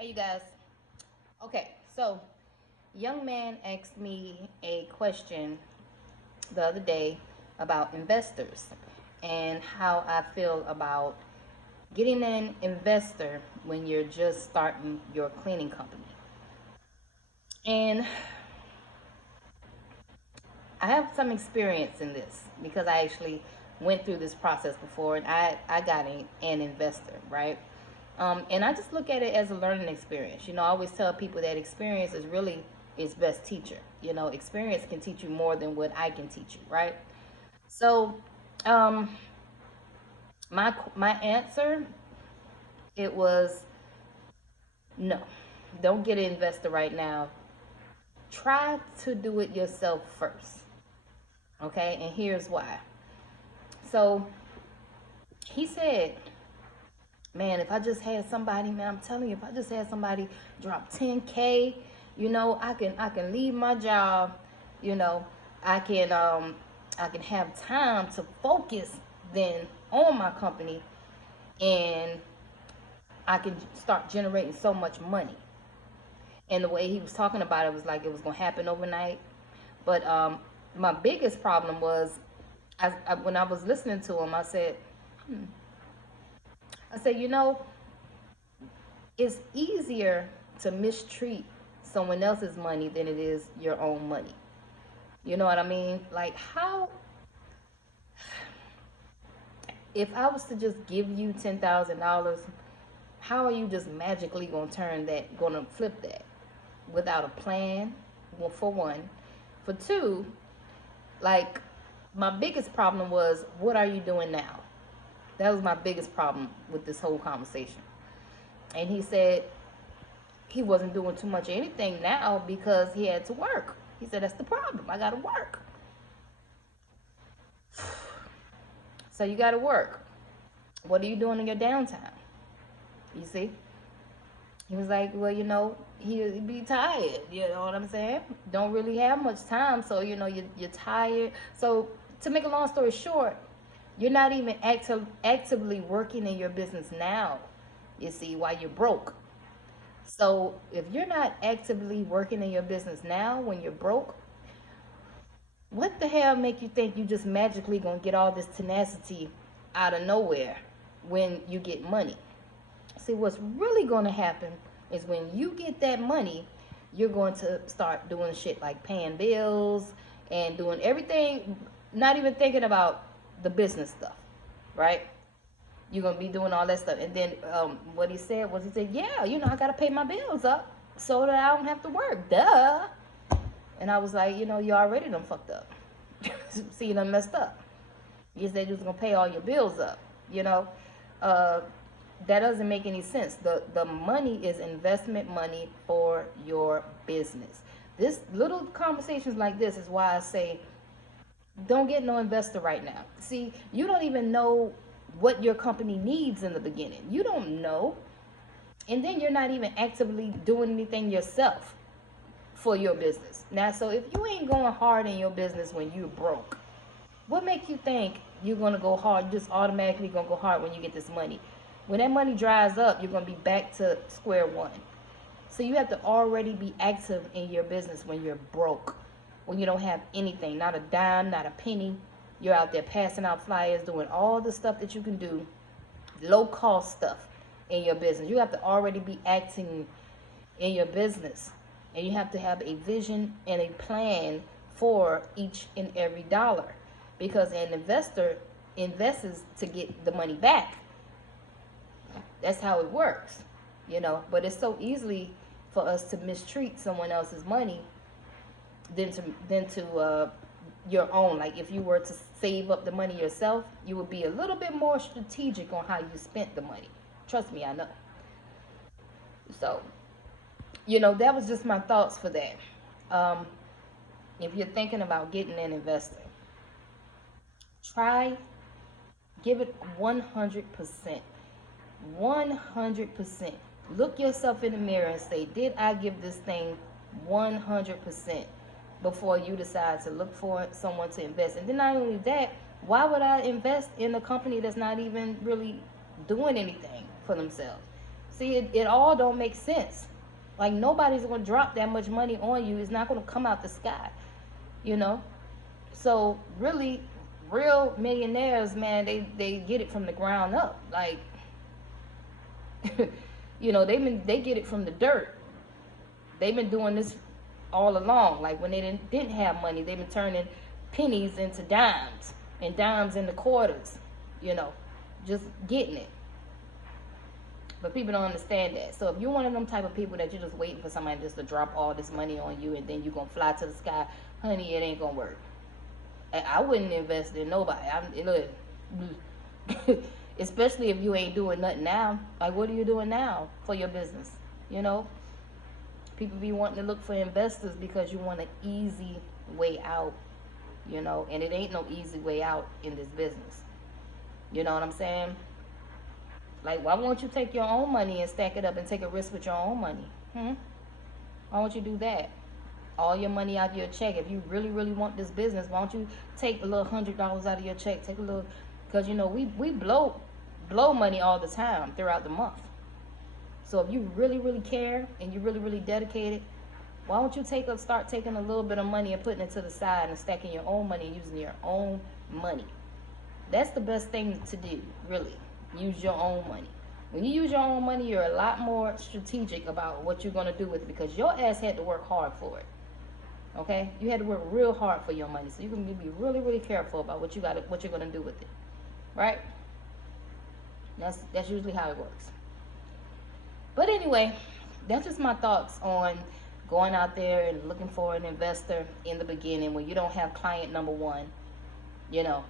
Hey, you guys. Okay, so young man asked me a question the other day about investors and how I feel about getting an investor when you're just starting your cleaning company. And I have some experience in this because I actually went through this process before, and I got an investor, right? And I just look at it as a learning experience. I always tell people that experience is really its best teacher. Experience can teach you more than what I can teach you, right? So, um, my answer, it was no. Don't get an investor right now. Try to do it yourself first. Okay, and here's why. So he said, man, if I just had somebody, man, I'm telling you, if I just had somebody drop 10K, I can leave my job, you know, I can I can have time to focus then on my company, and I can start generating so much money. And the way he was talking about it was like it was gonna happen overnight. But my biggest problem was, when I was listening to him, I said, it's easier to mistreat someone else's money than it is your own money. You know what I mean? Like, how, if I was to just give you $10,000, how are you just magically gonna flip that without a plan? Well, for one. For two, like, my biggest problem was, what are you doing now? That was my biggest problem with this whole conversation. And he said he wasn't doing too much of anything now because he had to work. He said, that's the problem. I got to work. So you got to work. What are you doing in your downtime? You see? He was like, well, he'd be tired. You know what I'm saying? Don't really have much time. So, you're tired. So, to make a long story short, you're not even actively working in your business now, you see, while you're broke. So if you're not actively working in your business now when you're broke, what the hell make you think you just magically gonna get all this tenacity out of nowhere when you get money? See, what's really gonna happen is when you get that money, you're going to start doing shit like paying bills and doing everything, not even thinking about the business stuff, right? You're gonna be doing all that stuff. And then what he said was, yeah, I gotta pay my bills up so that I don't have to work. Duh. And I was like, you already done fucked up. See, you done messed up. You said you was gonna pay all your bills up. Uh, that doesn't make any sense. The money is investment money for your business. This little conversations like this is why I say, don't get no investor right now. See, you don't even know what your company needs in the beginning. You don't know. And then you're not even actively doing anything yourself for your business. Now, so if you ain't going hard in your business when you're broke, what makes you think you're going to go hard, just automatically going to go hard when you get this money? When that money dries up, you're going to be back to square one. So you have to already be active in your business when you're broke, when you don't have anything, not a dime, not a penny. You're out there passing out flyers, doing all the stuff that you can do, low cost stuff in your business. You have to already be acting in your business, and you have to have a vision and a plan for each and every dollar, because an investor invests to get the money back. That's how it works, but it's so easily for us to mistreat someone else's money than to your own. Like, if you were to save up the money yourself, you would be a little bit more strategic on how you spent the money. Trust me, I know. So, that was just my thoughts for that. If you're thinking about getting an investor, give it 100%. 100%. Look yourself in the mirror and say, did I give this thing 100% before you decide to look for someone to invest? And then not only that, why would I invest in a company that's not even really doing anything for themselves? See, it all don't make sense. Like, nobody's going to drop that much money on you. It's not going to come out the sky, you know. So really, real millionaires, man, they get it from the ground up. Like, you know, they get it from the dirt. They've been doing this all along. Like, when they didn't have money, they've been turning pennies into dimes and dimes into quarters, you know, just getting it. But people don't understand that. So if you're one of them type of people that you're just waiting for somebody just to drop all this money on you and then you're going to fly to the sky, honey, it ain't going to work. I wouldn't invest in nobody. Look, especially if you ain't doing nothing now. Like, what are you doing now for your business? You know, people be wanting to look for investors because you want an easy way out, you know, and it ain't no easy way out in this business. You know what I'm saying? Like, why won't you take your own money and stack it up and take a risk with your own money? Why won't you do that? All your money out of your check. If you really, really want this business, why don't you take a little $100 out of your check? Take a little, because, you know, we blow money all the time throughout the month. So if you really, really care and you're really, really dedicated, why don't you start taking a little bit of money and putting it to the side and stacking your own money and using your own money? That's the best thing to do, really. Use your own money. When you use your own money, you're a lot more strategic about what you're going to do with it, because your ass had to work hard for it. Okay? You had to work real hard for your money. So you can be really, really careful about what you're going to do with it. Right? That's usually how it works. But anyway, that's just my thoughts on going out there and looking for an investor in the beginning when you don't have client number one. You know,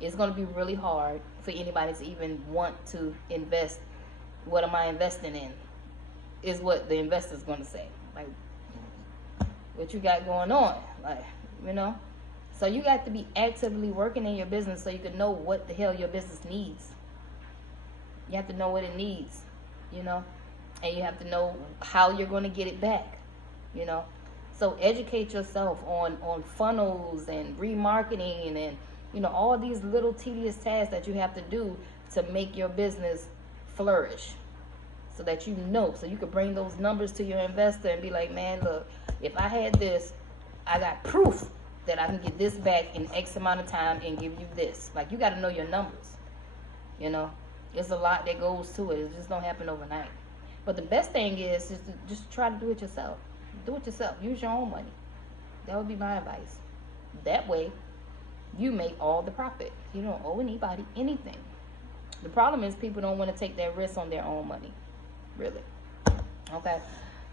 it's going to be really hard for anybody to even want to invest. What am I investing in? Is what the investor's going to say. Like, what you got going on? Like, you know? So you got to be actively working in your business so you can know what the hell your business needs. You have to know what it needs, you know? And you have to know how you're going to get it back, you know? So educate yourself on funnels and remarketing and, you know, all these little tedious tasks that you have to do to make your business flourish, so that you know, so you can bring those numbers to your investor and be like, man, look, if I had this, I got proof that I can get this back in X amount of time and give you this. Like, you got to know your numbers, you know? There's a lot that goes to it. It just don't happen overnight. But the best thing is just try to do it yourself. Do it yourself. Use your own money. That would be my advice. That way, you make all the profit. You don't owe anybody anything. The problem is people don't want to take that risk on their own money. Really. Okay.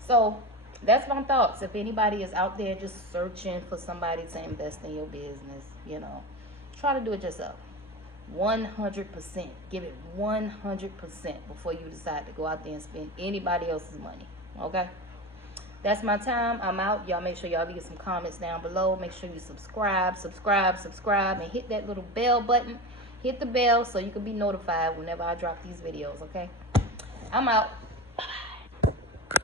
So that's my thoughts. If anybody is out there just searching for somebody to invest in your business, you know, try to do it yourself. 100%. Give it 100% before you decide to go out there and spend anybody else's money. Okay? That's my time. I'm out. Y'all make sure y'all leave some comments down below. Make sure you subscribe, and hit that little bell button. Hit the bell so you can be notified whenever I drop these videos, okay? I'm out.